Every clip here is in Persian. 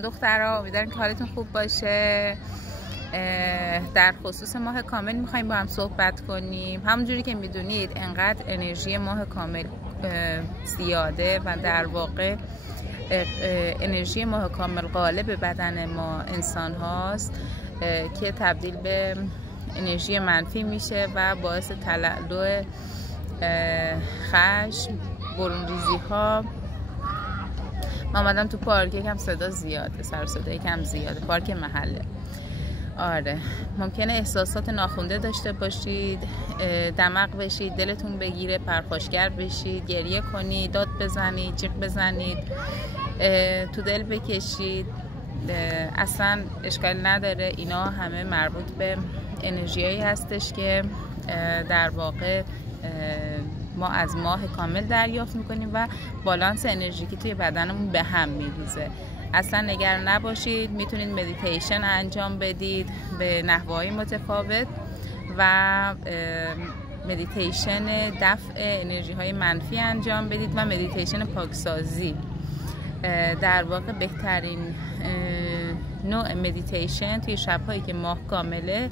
دخترها امیدوارم که حالتون خوب باشه. در خصوص ماه کامل میخوایم با هم صحبت کنیم. همونجوری که میدونید انقدر انرژی ماه کامل زیاده و در واقع انرژی ماه کامل غالب بدن ما انسان هاست که تبدیل به انرژی منفی میشه و باعث تلالو خشم، برون ریزی ها. ما اومدم تو پارک، یکم صدا زیاده، سر صدا یکم زیاده، پارک محله. آره ممکنه احساسات ناخونده داشته باشید، دمق بشید، دلتون بگیره، پرخاشگر بشید، گریه کنید، داد بزنید، جیغ بزنید، تو دل بکشید. اصلا اشکال نداره، اینا همه مربوط به انرژیایی هستش که در واقع ما از ماه کامل دریافت میکنیم و بالانس انرژیکی توی بدنمون به هم میریزه. اصلا نگران نباشید، میتونید مدیتیشن انجام بدید به نحوهای متفاوت و مدیتیشن دفع انرژی های منفی انجام بدید و مدیتیشن پاکسازی. در واقع بهترین نوع مدیتیشن توی شب‌هایی که ماه کامله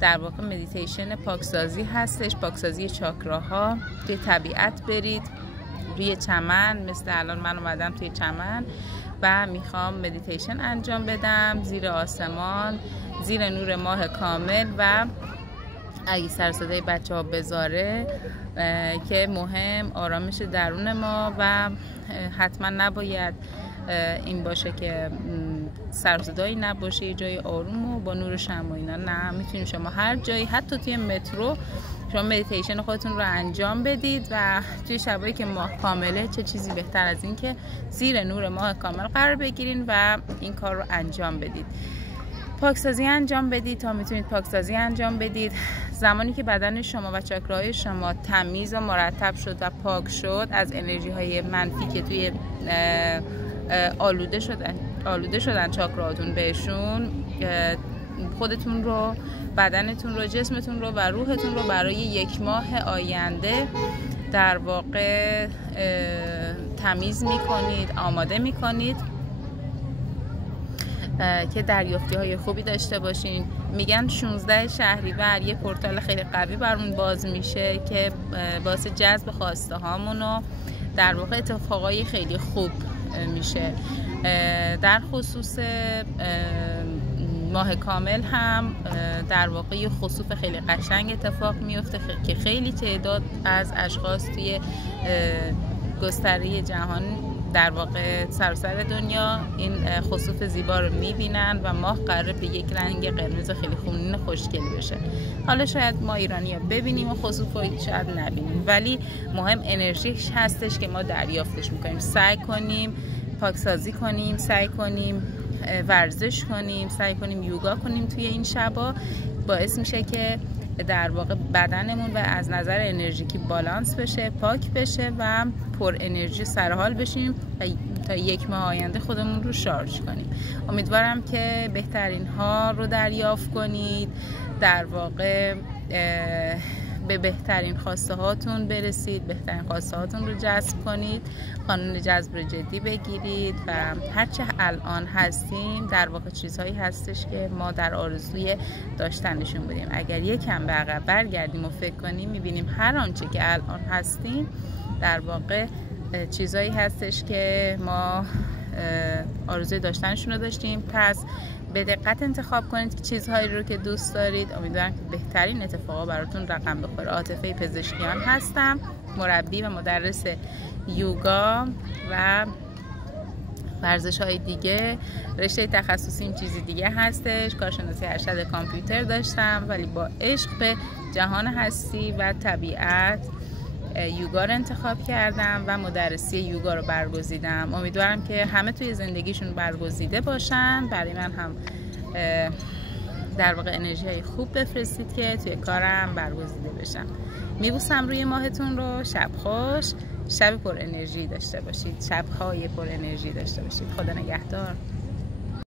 در واقع مدیتیشن پاکسازی هستش، پاکسازی چاکراها. توی طبیعت برید، روی چمن، مثل الان من اومدم توی چمن و میخوام مدیتیشن انجام بدم زیر آسمان، زیر نور ماه کامل و اگه سر صدای بچه ها بذاره که مهم آرامش درون ما و حتما نباید این باشه که سر صدایی نباشه، یه جای آروم و با نور شمع و اینا. نه، میتونید شما هر جایی، حتی توی مترو، شما مدیتیشن خودتون رو انجام بدید و توی شبایی که ماه کامله چه چیزی بهتر از این که زیر نور ماه کامل قرار بگیرین و این کار رو انجام بدید. پاکسازی انجام بدید تا میتونید پاکسازی انجام بدید. زمانی که بدن شما و چاکراهای شما تمیز و مرتب شد و پاک شد از انرژی های منفی که توی آلوده شدن چاکراهاتون بهشون، خودتون رو، بدنتون رو، جسمتون رو و روحتون رو برای یک ماه آینده در واقع تمیز میکنید، آماده میکنید که دریافتی های خوبی داشته باشین. میگن 16 شهریور یه پورتال خیلی قوی برامون باز میشه که باعث جذب خواسته هامون و در واقع اتفاقای خیلی خوب میشه. در خصوص ماه کامل هم در واقع یه خسوف خیلی قشنگ اتفاق میفته که خیلی تعداد از اشخاص توی گستره جهان، در واقع سراسر دنیا، این خسوف زیبا رو میبینن و ماه قراره به یک رنگ قرمز خیلی خونین خوشگلی بشه. حالا شاید ما ایرانی ها ببینیم و خسوف رو شاید نبینیم، ولی مهم انرژیش هستش که ما دریافتش میکنیم. سعی کنیم پاکسازی کنیم، سعی کنیم ورزش کنیم، سعی کنیم یوگا کنیم توی این شبا. باعث میشه که در واقع بدنمون و از نظر انرژیکی بالانس بشه، پاک بشه و پر انرژی سرحال بشیم و تا یک ماه آینده خودمون رو شارژ کنیم. امیدوارم که بهترین ها رو دریافت کنید، در واقع به بهترین خواسته هاتون برسید، بهترین خواسته هاتون رو جذب کنید، قانون جذب رو جدی بگیرید و هرچه الان هستیم در واقع چیزهایی هستش که ما در آرزوی داشتنشون بودیم. اگر یکم به عقب برگردیم و فکر کنیم میبینیم هر آنچه که الان هستیم در واقع چیزهایی هستش که ما آرزوی داشتنشون رو داشتیم. پس به دقت انتخاب کنید که چیزهایی رو که دوست دارید. امیدوارم که بهترین اتفاقا براتون رقم بخوره. عاطفه پزشکیان هستم، مربی و مدرس یوگا و ورزش های دیگه. رشته تخصصیم چیزی دیگه هستش، کارشناسی ارشد کامپیوتر داشتم، ولی با عشق به جهان هستی و طبیعت یوگا رو انتخاب کردم و مدرسی یوگا رو برگزیدم. امیدوارم که همه توی زندگیشون برگزیده باشن. برای من هم در واقع انرژی های خوب بفرستید که توی کارم برگزیده بشم. میبوسم روی ماهتون رو. شب خوش، شب پر انرژی داشته باشید، شب‌های پر انرژی داشته باشید. خدا نگهدار.